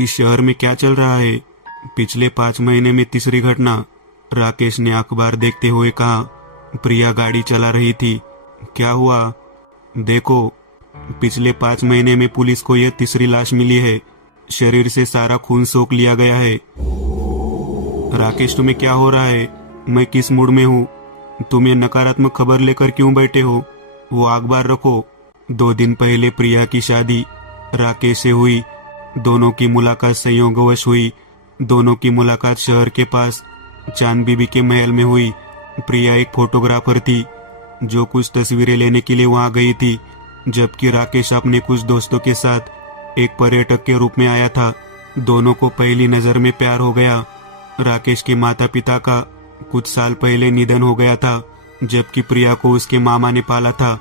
इस शहर में क्या चल रहा है? पिछले 5 महीने में तीसरी घटना। राकेश ने अखबार देखते हुए कहा। प्रिया गाड़ी चला रही थी। क्या हुआ? देखो, पिछले 5 महीने में पुलिस को यह तीसरी लाश मिली है। शरीर से सारा खून सोख लिया गया है। राकेश, तुम्हें क्या हो रहा है? मैं किस मूड में हूँ? तुम ये नकारात्मक खबर लेकर क्यों बैठे हो? वो अखबार रखो। 2 दिन पहले प्रिया की शादी राकेश से हुई। दोनों की मुलाकात संयोगवश हुई। दोनों की मुलाकात शहर के पास चांद बीबी के महल में हुई। प्रिया एक फोटोग्राफर थी जो कुछ तस्वीरें लेने के लिए वहां गई थी, जबकि राकेश अपने कुछ दोस्तों के साथ एक पर्यटक के रूप में आया था। दोनों को पहली नजर में प्यार हो गया। राकेश के माता पिता का कुछ साल पहले निधन हो गया था, जबकि प्रिया को उसके मामा ने पाला था।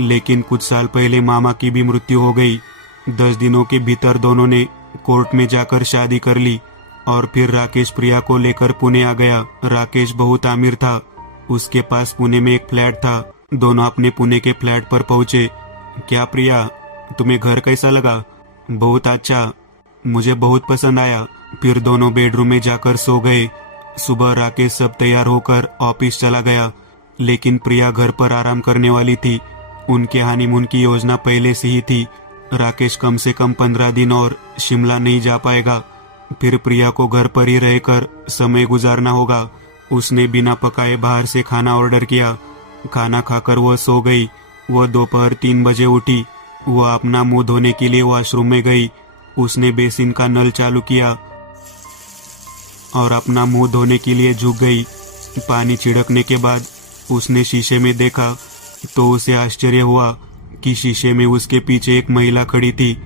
लेकिन कुछ साल पहले मामा की भी मृत्यु हो गई। 10 दिनों के भीतर दोनों ने कोर्ट में जाकर शादी कर ली और फिर राकेश प्रिया को लेकर पुणे आ गया। राकेश बहुत अमीर था। उसके पास पुणे में एक फ्लैट था। दोनों अपने पुणे के फ्लैट पर पहुंचे। क्या प्रिया, तुम्हें घर कैसा लगा? बहुत अच्छा, मुझे बहुत पसंद आया। फिर दोनों बेडरूम में जाकर सो गए। सुबह राकेश सब तैयार होकर ऑफिस चला गया, लेकिन प्रिया घर पर आराम करने वाली थी। उनके हनीमून की योजना पहले से ही थी। राकेश कम से कम 15 दिन और शिमला नहीं जा पाएगा। फिर प्रिया को घर पर ही रहकर समय गुजारना होगा। उसने बिना पकाए बाहर से खाना ऑर्डर किया। खाना खाकर वह सो गई। वह दोपहर 3 बजे उठी। वह अपना मुंह धोने के लिए वॉशरूम में गई। उसने बेसिन का नल चालू किया और अपना मुंह धोने के लिए झुक गई। पानी छिड़कने के बाद उसने शीशे में देखा तो उसे आश्चर्य हुआ कि शीशे में उसके पीछे एक महिला खड़ी थी।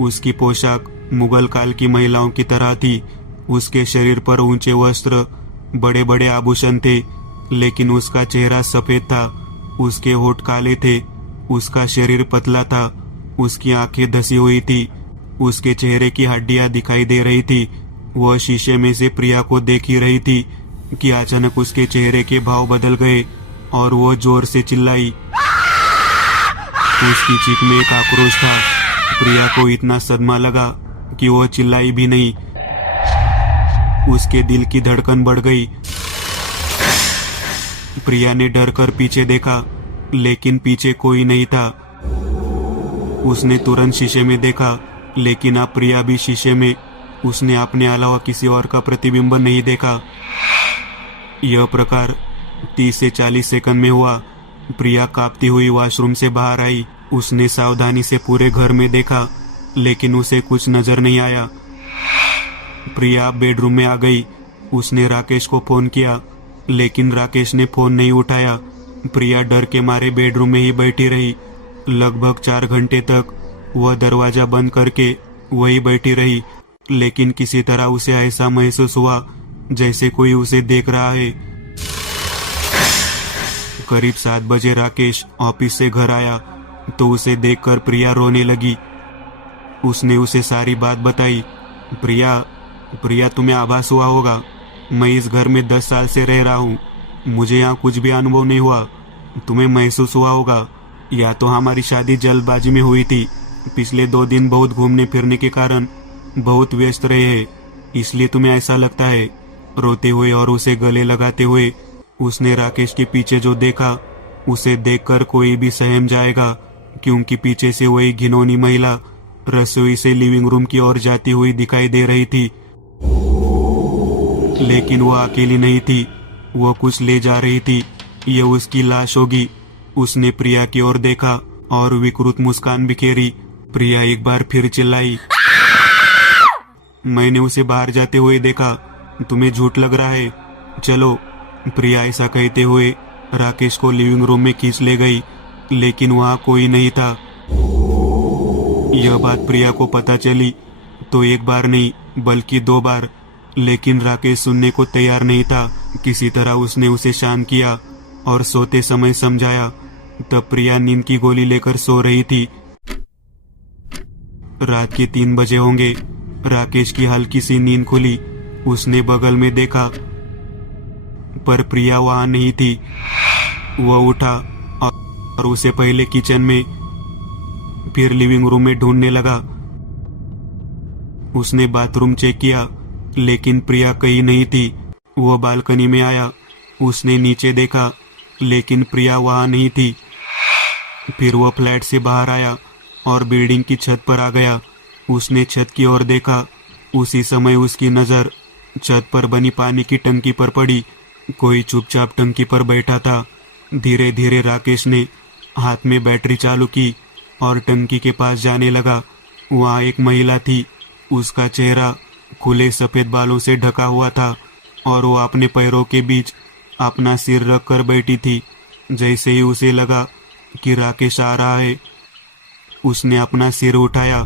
उसकी पोशाक मुगल काल की महिलाओं की तरह थी। उसके शरीर पर ऊंचे वस्त्र, बड़े बड़े आभूषण थे, लेकिन उसका चेहरा सफेद था। उसके होठ काले थे। उसका शरीर पतला था। उसकी आंखें धसी हुई थी। उसके चेहरे की हड्डियां दिखाई दे रही थी। वह शीशे में से प्रिया को देख ही रही थी कि अचानक उसके चेहरे के भाव बदल गए और वो जोर से चिल्लाई। उसकी चीख में एक आक्रोश था। प्रिया को इतना सदमा लगा कि वह चिल्लाई भी नहीं। उसके दिल की धड़कन बढ़ गई। प्रिया ने डर कर पीछे देखा, लेकिन पीछे कोई नहीं था। उसने तुरंत शीशे में देखा, लेकिन अब प्रिया भी शीशे में। उसने अपने अलावा किसी और का प्रतिबिंब नहीं देखा। यह प्रकार 30 से 40 सेकंड में हुआ। प्रिया कांपती हुई वॉशरूम से बाहर आई। उसने सावधानी से पूरे घर में देखा, लेकिन उसे कुछ नजर नहीं आया। प्रिया बेडरूम में आ गई। उसने राकेश को फोन किया, लेकिन राकेश ने फोन नहीं उठाया। प्रिया डर के मारे बेडरूम में ही बैठी रही। लगभग 4 घंटे तक वह दरवाजा बंद करके वही बैठी रही, लेकिन किसी तरह उसे ऐसा महसूस हुआ जैसे कोई उसे देख रहा है। करीब 7 बजे राकेश ऑफिस से घर आया तो उसे देखकर प्रिया रोने लगी। उसने उसे सारी बात बताई। प्रिया, तुम्हें आभास हुआ होगा, मैं इस घर में 10 साल से रह रहा हूँ। मुझे यहाँ कुछ भी अनुभव नहीं हुआ। तुम्हें महसूस हुआ होगा, या तो हमारी शादी जल्दबाजी में हुई थी। पिछले 2 दिन बहुत घूमने फिरने के कारण बहुत व्यस्त रहे हैं, इसलिए तुम्हें ऐसा लगता है। रोते हुए और उसे गले लगाते हुए उसने राकेश के पीछे जो देखा, उसे देखकर कोई भी सहम जाएगा, क्योंकि पीछे से वही घिनौनी महिला रसोई से लिविंग रूम की ओर जाती हुई दिखाई दे रही थी। लेकिन वह अकेली नहीं थी। वह कुछ ले जा रही थी। यह उसकी लाश होगी। उसने प्रिया की ओर देखा और विकृत मुस्कान बिखेरी। प्रिया एक बार फिर चिल्लाई। मैंने उसे बाहर जाते हुए देखा। तुम्हें झूठ लग रहा है। चलो। प्रिया ऐसा कहते हुए राकेश को लिविंग रूम में खींच ले गई, लेकिन वहां कोई नहीं था। यह बात प्रिया को पता चली तो एक बार नहीं बल्कि 2 बार, लेकिन राकेश सुनने को तैयार नहीं था। किसी तरह उसने उसे शांत किया और सोते समय समझाया। तब प्रिया नींद की गोली लेकर सो रही थी। रात के 3 बजे होंगे। राकेश की हल्की सी नींद खुली। उसने बगल में देखा, पर प्रिया वहां नहीं थी। वह उठा और उसे पहले किचन में, फिर लिविंग रूम में ढूंढने लगा। उसने बाथरूम चेक किया, लेकिन प्रिया कहीं नहीं थी। वो बालकनी में आया, उसने नीचे देखा, लेकिन प्रिया वहां नहीं थी। फिर वो फ्लैट से बाहर आया और बिल्डिंग की छत पर आ गया। उसने छत की ओर देखा। उसी समय उसकी नजर छत पर बनी पानी की टंकी पर पड़ी। कोई चुपचाप टंकी पर बैठा था। धीरे धीरे राकेश ने हाथ में बैटरी चालू की और टंकी के पास जाने लगा। वहाँ एक महिला थी। उसका चेहरा खुले सफेद बालों से ढका हुआ था और वो अपने पैरों के बीच अपना सिर रख कर बैठी थी। जैसे ही उसे लगा कि राकेश आ रहा है, उसने अपना सिर उठाया।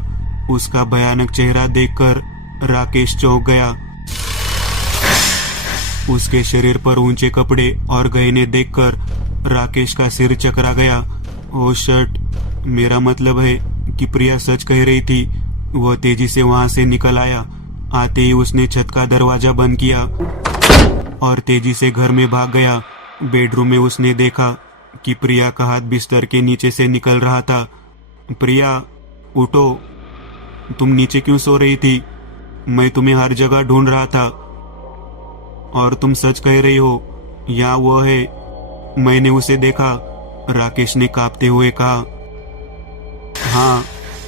उसका भयानक चेहरा देखकर राकेश चौंक गया। उसके शरीर पर ऊंचे कपड़े और गहने देखकर राकेश का सिर चकरा गया। ओ शर्ट, मेरा मतलब है कि प्रिया सच कह रही थी। वह तेजी से वहां से निकल आया। आते ही उसने छत का दरवाजा बंद किया और तेजी से घर में भाग गया। बेडरूम में उसने देखा कि प्रिया का हाथ बिस्तर के नीचे से निकल रहा था। प्रिया, उठो, तुम नीचे क्यों सो रही थी? मैं तुम्हें हर जगह ढूंढ रहा था। और तुम सच कह रही हो, यहाँ वो है, मैंने उसे देखा। राकेश ने कांपते हुए कहा। हाँ,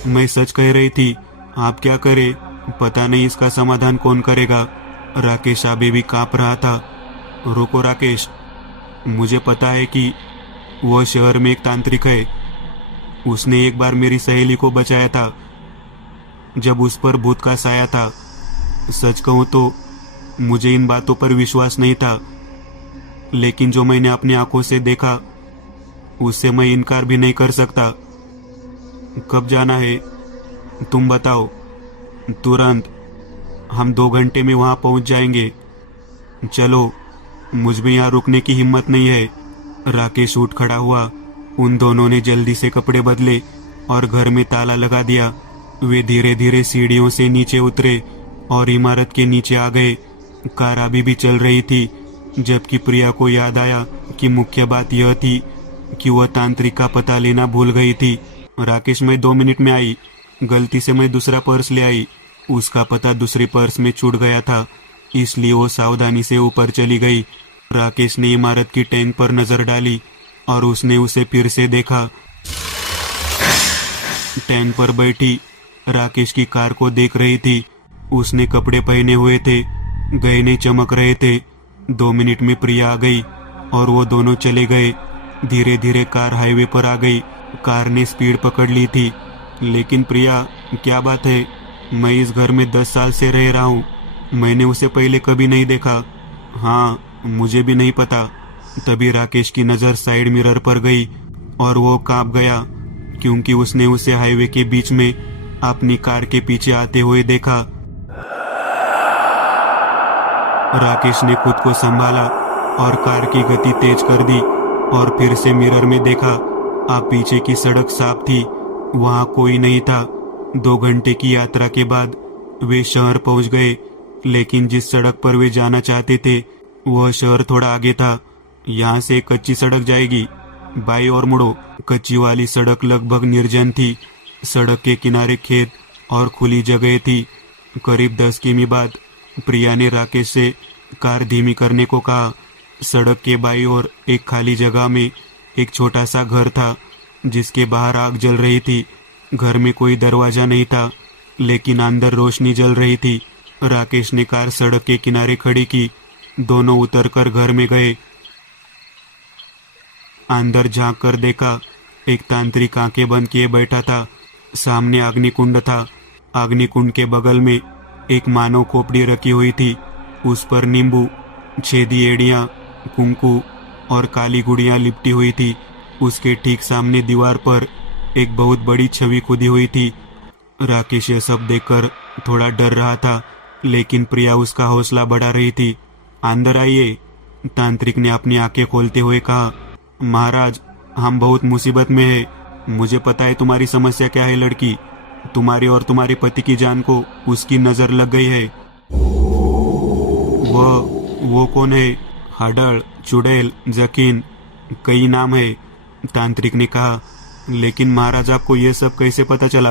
मैं सच कह रही थी। आप क्या करे, पता नहीं इसका समाधान कौन करेगा। राकेश अभी भी कांप रहा था। रुको राकेश, मुझे पता है कि वो शहर में एक तांत्रिक है। उसने एक बार मेरी सहेली को बचाया था जब उस पर भूत का साया था। सच कहूं तो मुझे इन बातों पर विश्वास नहीं था, लेकिन जो मैंने अपनी आंखों से देखा उससे मैं इनकार भी नहीं कर सकता। कब जाना है तुम बताओ? तुरंत। हम 2 घंटे में वहां पहुंच जाएंगे। चलो, मुझमें यहाँ रुकने की हिम्मत नहीं है। राकेश उठ खड़ा हुआ। उन दोनों ने जल्दी से कपड़े बदले और घर में ताला लगा दिया। वे धीरे धीरे सीढ़ियों से नीचे उतरे और इमारत के नीचे आ गए। कार अभी भी चल रही थी, जबकि प्रिया को याद आया कि मुख्य बात यह थी कि वह तांत्रिक का पता लेना भूल गई थी। राकेश, मैं 2 मिनट में आई। गलती से मैं दूसरा पर्स ले आई। उसका पता दूसरे पर्स में छूट गया था, इसलिए वो सावधानी से ऊपर चली गई। राकेश ने इमारत की टैंक पर नजर डाली और उसने उसे फिर से देखा। टैंक पर बैठी राकेश की कार को देख रही थी। उसने कपड़े पहने हुए थे, गहने चमक रहे थे। 2 मिनट में प्रिया आ गई और वो दोनों चले गए। धीरे धीरे कार हाईवे पर आ गई। कार ने स्पीड पकड़ ली थी। लेकिन प्रिया, क्या बात है? मैं इस घर में 10 साल से रह रहा हूँ। मैंने उसे पहले कभी नहीं देखा। हाँ, मुझे भी नहीं पता। तभी राकेश की नजर साइड मिरर पर गई और वो कांप गया, क्योंकि उसने उसे हाईवे के बीच में अपनी कार के पीछे आते हुए देखा। राकेश ने खुद को संभाला और कार की गति तेज कर दी और फिर से मिरर में देखा। अब पीछे की सड़क साफ थी, वहां कोई नहीं था। 2 घंटे की यात्रा के बाद वे शहर पहुंच गए, लेकिन जिस सड़क पर वे जाना चाहते थे वह शहर थोड़ा आगे था। यहाँ से कच्ची सड़क जाएगी, बाई और मुड़ो। कच्ची वाली सड़क लगभग निर्जन थी। सड़क के किनारे खेत और खुली जगह थी। करीब 10 किमी बाद प्रिया ने राकेश से कार धीमी करने को कहा। सड़क के बाई ओर एक खाली जगह में एक छोटा सा घर था, जिसके बाहर आग जल रही थी। घर में कोई दरवाजा नहीं था, लेकिन अंदर रोशनी जल रही थी। राकेश ने कार सड़क के किनारे खड़ी की। दोनों उतरकर घर में गए। अंदर झांक कर देखा, एक तांत्रिक आंखें बंद किए बैठा था। सामने अग्निकुंड था। अग्निकुंड के बगल में एक मानव खोपड़ी रखी हुई थी। उस पर नींबू, छेदी एड़ियां, कुंकू और काली गुड़ियां लिपटी हुई थी। उसके ठीक सामने दीवार पर एक बहुत बड़ी छवि खुदी हुई थी। राकेश यह सब देखकर थोड़ा डर रहा था, लेकिन प्रिया उसका हौसला बढ़ा रही थी। अंदर आइए, तांत्रिक ने अपनी आंखें खोलते हुए कहा। महाराज, हम बहुत मुसीबत में हैं। मुझे पता है तुम्हारी समस्या क्या है लड़की। तुम्हारे और तुम्हारे पति की जान को उसकी नजर लग गई है। वो कौन है? हडड़, चुड़ैल, जकीन, कई नाम है, तांत्रिक ने कहा। लेकिन महाराज, आपको ये सब कैसे पता चला?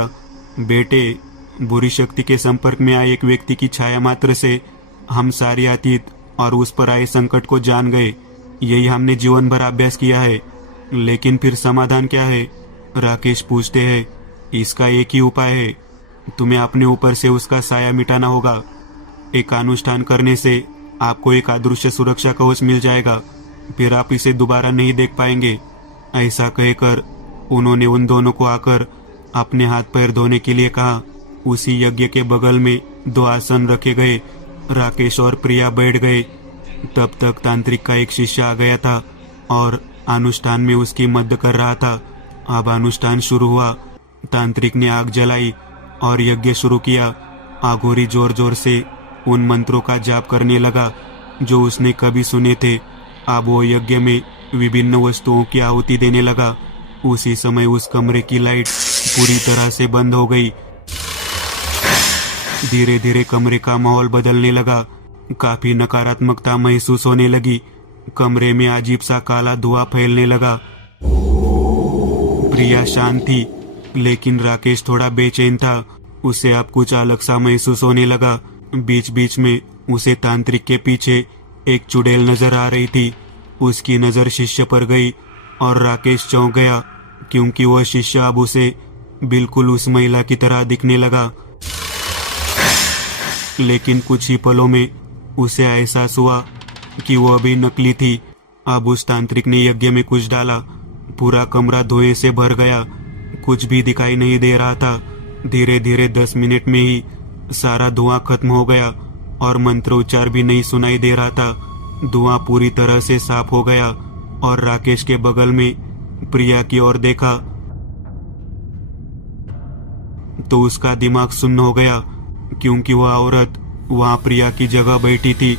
बेटे, बुरी शक्ति के संपर्क में आए एक व्यक्ति की छाया मात्र से हम सारी अतीत और उस पर आए संकट को जान गए। यही हमने जीवन भर अभ्यास किया है। लेकिन फिर समाधान क्या है? राकेश पूछते हैं। इसका एक ही उपाय है, तुम्हें अपने ऊपर से उसका साया मिटाना होगा। एक अनुष्ठान करने से आपको एक अदृश्य सुरक्षा कवच मिल जाएगा, फिर आप इसे दोबारा नहीं देख पाएंगे। ऐसा कहकर उन्होंने उन दोनों को आकर अपने हाथ पैर धोने के लिए कहा। उसी यज्ञ के बगल में 2 आसन रखे गए। राकेश और प्रिया बैठ गए। तब तक तांत्रिक का एक शिष्य आ गया था और अनुष्ठान में उसकी मदद कर रहा था। अब अनुष्ठान शुरू हुआ। तांत्रिक ने आग जलाई और यज्ञ शुरू किया। अघोरी जोर जोर से उन मंत्रों का जाप करने लगा जो उसने कभी सुने थे। अब वो यज्ञ में विभिन्न वस्तुओं की आहुति देने लगा। उसी समय उस कमरे की लाइट पूरी तरह से बंद हो गई। धीरे धीरे कमरे का माहौल बदलने लगा। काफी नकारात्मकता महसूस होने लगी। कमरे में अजीब सा काला धुआं फैलने लगा। प्रिया शांत थी, लेकिन राकेश थोड़ा बेचैन था। उसे अब कुछ अलग सा महसूस होने लगा। बीच बीच में उसे तांत्रिक के पीछे एक चुड़ैल नजर आ रही थी। उसकी नजर शिष्य पर गई और राकेश चौंक गया, क्योंकि वह शिष्य अब उसे बिल्कुल उस महिला की तरह दिखने लगा। लेकिन कुछ ही पलों में उसे एहसास हुआ कि वह भी नकली थी। अब उस तांत्रिक ने यज्ञ में कुछ डाला। पूरा कमरा धुएं से भर गया। कुछ भी दिखाई नहीं दे रहा था। धीरे धीरे 10 मिनट में ही सारा धुआं खत्म हो गया और मंत्रोच्चार भी नहीं सुनाई दे रहा था। धुआं पूरी तरह से साफ हो गया और राकेश के बगल में प्रिया की ओर देखा तो उसका दिमाग सुन्न हो गया, क्योंकि वह औरत वहां प्रिया की जगह बैठी थी।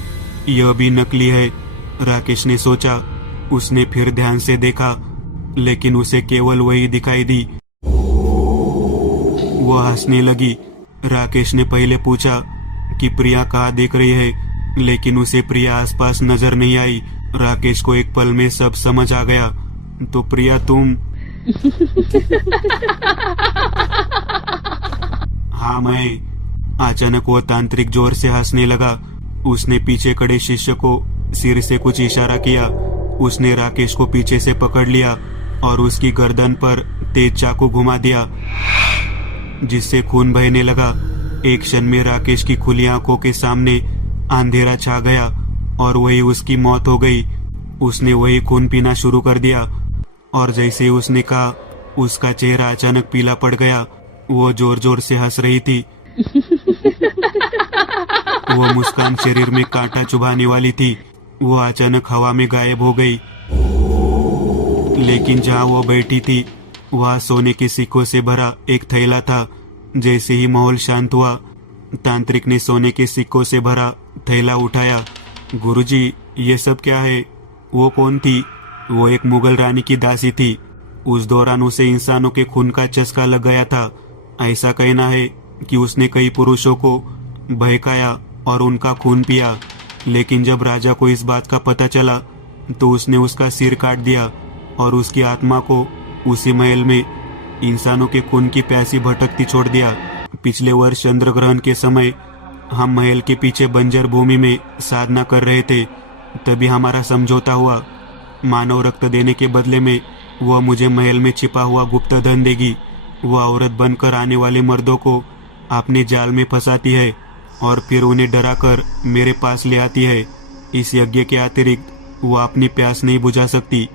यह भी नकली है, राकेश ने सोचा। उसने फिर ध्यान से देखा, लेकिन उसे केवल वही दिखाई दी। वह हंसने लगी। राकेश ने पहले पूछा कि प्रिया कहाँ देख रही है, लेकिन उसे प्रिया आसपास नजर नहीं आई। राकेश को एक पल में सब समझ आ गया। तो प्रिया तुम? हाँ मैं। अचानक वो तांत्रिक जोर से हंसने लगा। उसने पीछे खड़े शिष्य को सिर से कुछ इशारा किया। उसने राकेश को पीछे से पकड़ लिया और उसकी गर्दन पर तेज चाकू घुमा दिया, जिससे खून बहने लगा। एक क्षण में राकेश की खुली आंखों के सामने अंधेरा छा गया और वही उसकी मौत हो गई। उसने वही खून पीना शुरू कर दिया और जैसे ही उसने कहा, उसका चेहरा अचानक पीला पड़ गया। वो जोर जोर से हंस रही थी। वो मुस्कान शरीर में कांटा चुभाने वाली थी। वो अचानक हवा में गायब हो गई। लेकिन जहाँ वो बैठी थी वहाँ सोने के सिक्कों से भरा एक थैला था। जैसे ही माहौल शांत हुआ, तांत्रिक ने सोने के सिक्कों से भरा थैला उठाया। गुरुजी, ये सब क्या है? वो कौन थी? वो एक मुगल रानी की दासी थी। उस दौरान उसे इंसानों के खून का चस्का लग गया था। ऐसा कहना है कि उसने कई पुरुषों को बहकाया और उनका खून पिया। लेकिन जब राजा को इस बात का पता चला तो उसने उसका सिर काट दिया और उसकी आत्मा को उसी महल में इंसानों के खून की प्यासी भटकती छोड़ दिया। पिछले वर्ष चंद्र ग्रहण के समय हम महल के पीछे बंजर भूमि में साधना कर रहे थे। तभी हमारा समझौता हुआ। मानव रक्त देने के बदले में वह मुझे महल में छिपा हुआ गुप्त धन देगी। वह औरत बनकर आने वाले मर्दों को अपने जाल में फंसाती है और फिर उन्हें डराकर मेरे पास ले आती है। इस यज्ञ के अतिरिक्त वह अपनी प्यास नहीं बुझा सकती।